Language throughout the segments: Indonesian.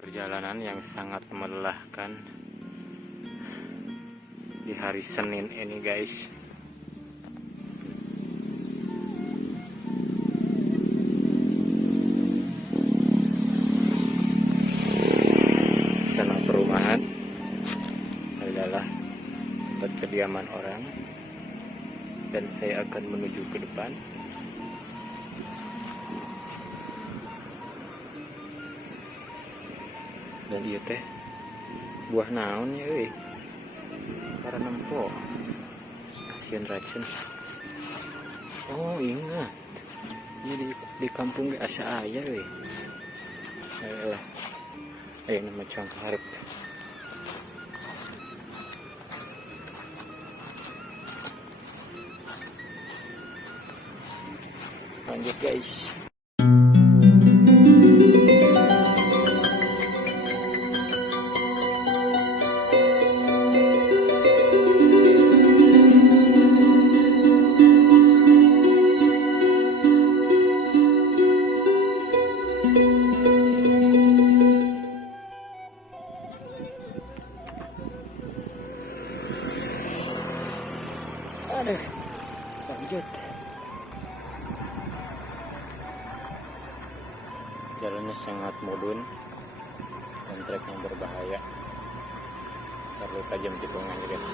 Perjalanan yang sangat melelahkan di hari Senin ini, guys. Sana perumahan adalah tempat kediaman orang, dan saya akan menuju ke depan. Dan iya teh buah naon ya euy, para nempo asian racun. Oh ingat, ini di kampung ge asa aya euy. Ayolah, ayo nama cangka harap. Lanjut guys. Aduh, lanjut. Jalannya sangat mudun dan trek yang berbahaya. Perlu tajam tikungannya, guys.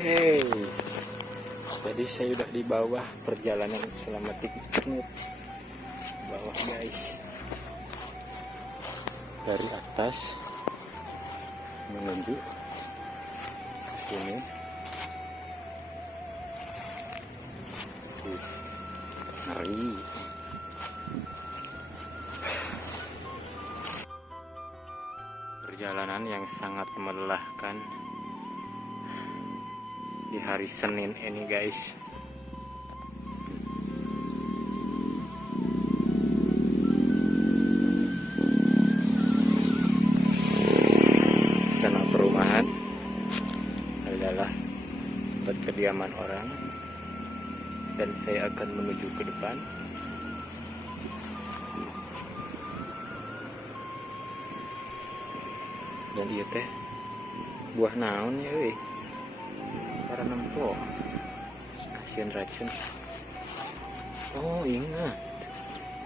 Oke, jadi saya udah di bawah perjalanan selama 3 menit. bawah guys, dari atas menuju sini. Ngeri. Perjalanan yang sangat melelahkan di hari Senin ini guys. Sana perumahan adalah tempat kediaman orang, dan saya akan menuju ke depan. Dan iya teh buah naon ya euy, para nempo kasihan racun. Oh ingat,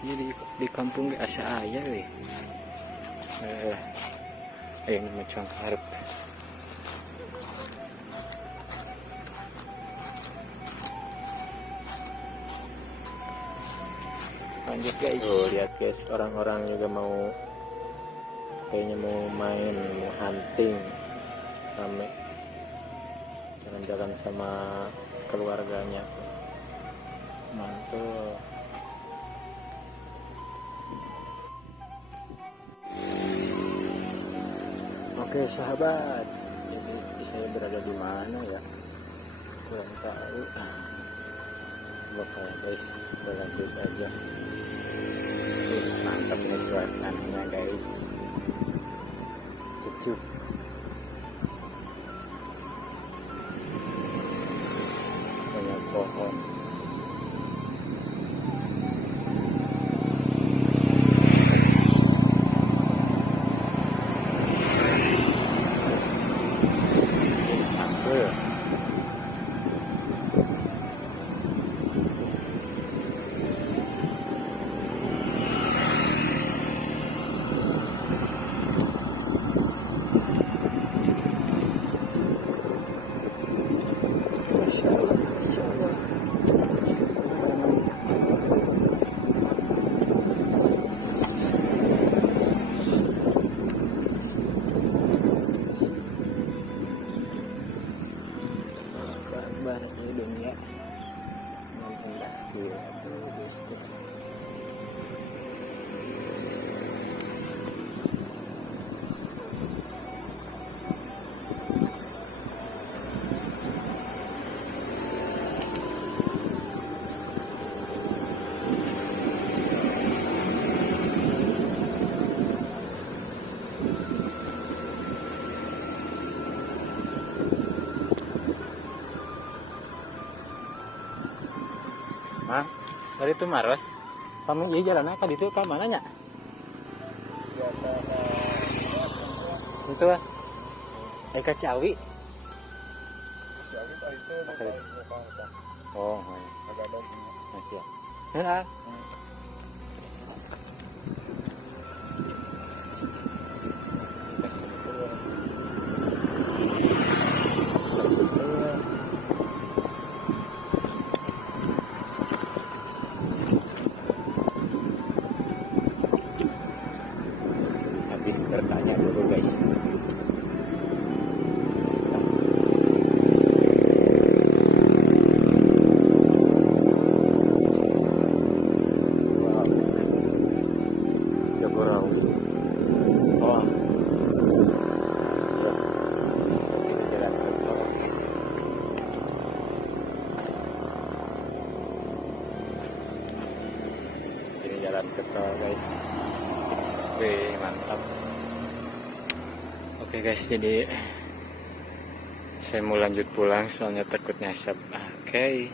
ini di kampung ge asa aya euy. Ayo macam harap. Lanjut guys. Oh lihat guys, orang-orang juga mau, kayaknya mau main, mau hunting, rame jalan-jalan sama keluarganya. Mantul. Oke sahabat, jadi saya berada di mana ya? Kurang tahu. Oke guys, lanjut aja. Mantap nih suasananya guys. Sejuk. Banyak pohon. Hah? Dari itu Maros? Kamu iya jalan ke itu ke mana nya? Biasa Situ lah. Ke Ciawi. Ciawi itu bukan. Oh, Agak dong. masih. Heeh. Habis bertanya dulu guys. Jalan ke tol guys. Wih mantap. Oke guys, jadi saya mau lanjut pulang soalnya takut nyasap. Oke.